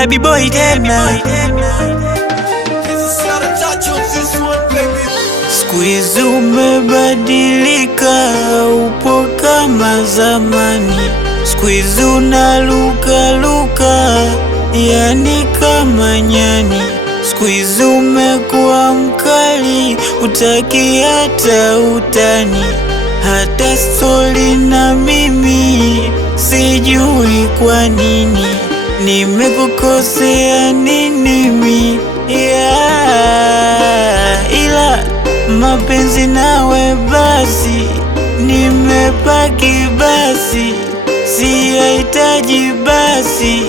ila B-boy tena. Siku hizi umebadilika, upo kama zamani. Siku hizi unalukaluka, yani kama nyani. Siku hizi umekuwa mkali, utaki hata utani. Hata stori na mimi sijui kwa nini. Nimekukosea nini mimi? Ila mapenzi nawe basi, nimepaki basi, siyahitaji basi,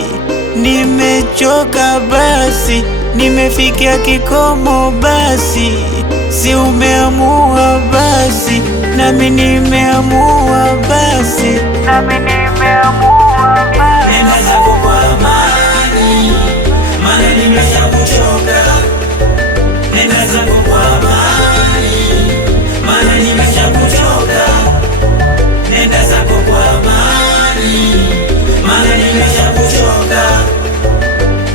nimechoka basi, nimefikia kikomo basi, si umeamua basi, nami nimeamua basi, nami nimeamua basi. Nenda zako kwa amani, maana nimeshakuchoka. Nenda zako kwa amani, maana nimeshakuchoka. Nenda zako kwa amani, maana nimeshakuchoka.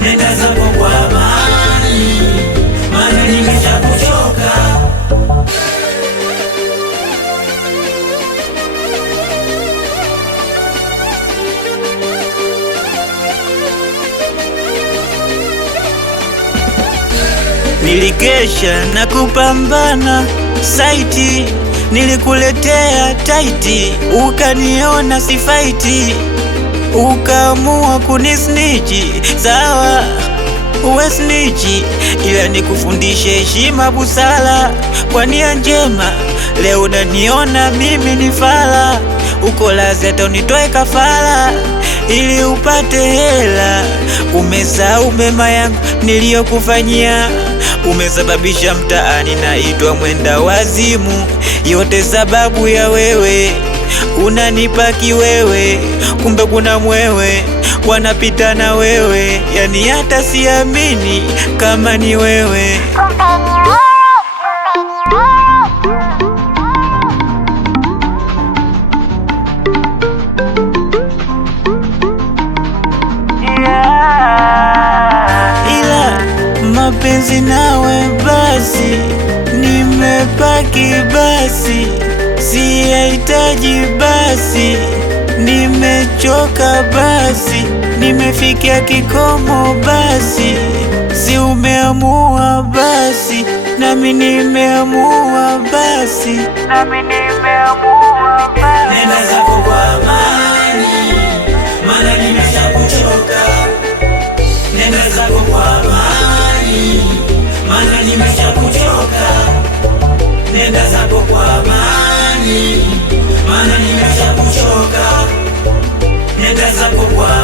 Nenda zako kwa amani, maana nimeshakuchoka. Nilikesha na kupambana saiti, nilikuletea taiti, ukaniona sifaiti, ukaamua kunisnichi. Sawa, uwe snichi, ila nikufundishe heshima, busara, kwa nia njema. Leo unaniona mimi ni fala, uko lazi hata unitoe kafara ili upate hela. Umesahau mema yangu niliyokufanyia, umesababisha mtaani naitwa mwenda wazimu. Yote sababu ya wewe, unanipaki wewe, kumbe kuna mwewe wanapita na wewe. Yani hata siamini kama ni wewe. Ila mapenzi nawe basi, nimepaki basi, siyahitaji basi, nimechoka basi, nimefikia kikomo basi, si umeamua basi, nami nimeamua basi, nami nimeamua basi. Nenda zako kwa amani, maana nimeshakuchoka. Nenda zako kwa amani, maana nimeshakuchoka. Nenda zako kwa amani, maana nimeshakuchoka. Nenda zako kwa